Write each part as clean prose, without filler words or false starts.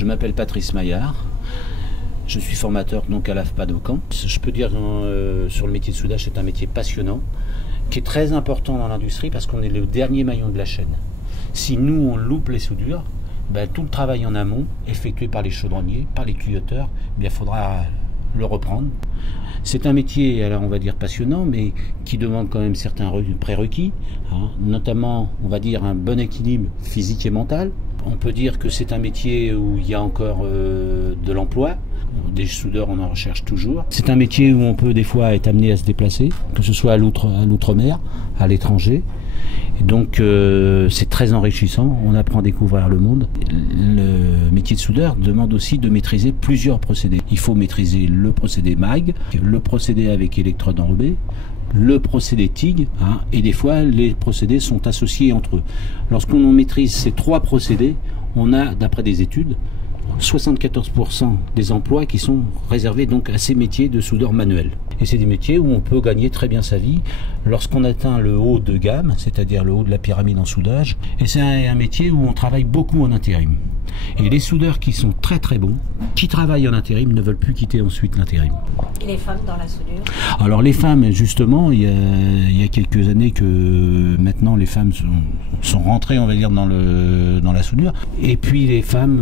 Je m'appelle Patrice Maillard. Je suis formateur donc à l'AFPA de Caen. Je peux dire sur le métier de soudage, c'est un métier passionnant qui est très important dans l'industrie parce qu'on est le dernier maillon de la chaîne. Si nous on loupe les soudures, tout le travail en amont effectué par les chaudronniers, par les tuyauteurs, il faudra le reprendre. C'est un métier, alors on va dire passionnant, mais qui demande quand même certains prérequis, notamment on va dire un bon équilibre physique et mental. On peut dire que c'est un métier où il y a encore de l'emploi. Des soudeurs, on en recherche toujours. C'est un métier où on peut des fois être amené à se déplacer, que ce soit à l'outre-mer, à l'étranger. Et donc c'est très enrichissant, on apprend à découvrir le monde. Le métier de soudeur demande aussi de maîtriser plusieurs procédés. Il faut maîtriser le procédé MAG, le procédé avec électrode enrobée, le procédé TIG, et des fois les procédés sont associés entre eux. Lorsqu'on maîtrise ces trois procédés, on a, d'après des études, 74% des emplois qui sont réservés donc à ces métiers de soudeur manuel. Et c'est des métiers où on peut gagner très bien sa vie lorsqu'on atteint le haut de gamme, c'est-à-dire le haut de la pyramide en soudage. Et c'est un métier où on travaille beaucoup en intérim. Et les soudeurs qui sont très très bons, qui travaillent en intérim, ne veulent plus quitter ensuite l'intérim. Et les femmes dans la soudure? Alors les femmes, justement, il y a quelques années que maintenant les femmes sont rentrées, on va dire, dans la soudure. Et puis les femmes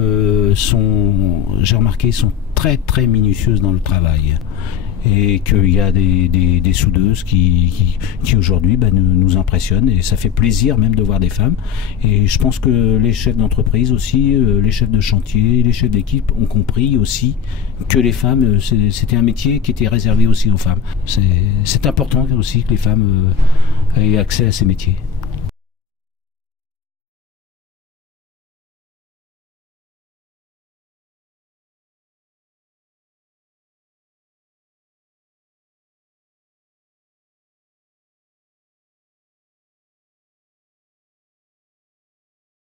j'ai remarqué, sont très très minutieuses dans le travail. Et qu'il y a des soudeuses qui aujourd'hui nous impressionnent, et ça fait plaisir même de voir des femmes. Et je pense que les chefs d'entreprise aussi, les chefs de chantier, les chefs d'équipe ont compris aussi que les femmes, c'était un métier qui était réservé aussi aux femmes. C'est important aussi que les femmes aient accès à ces métiers.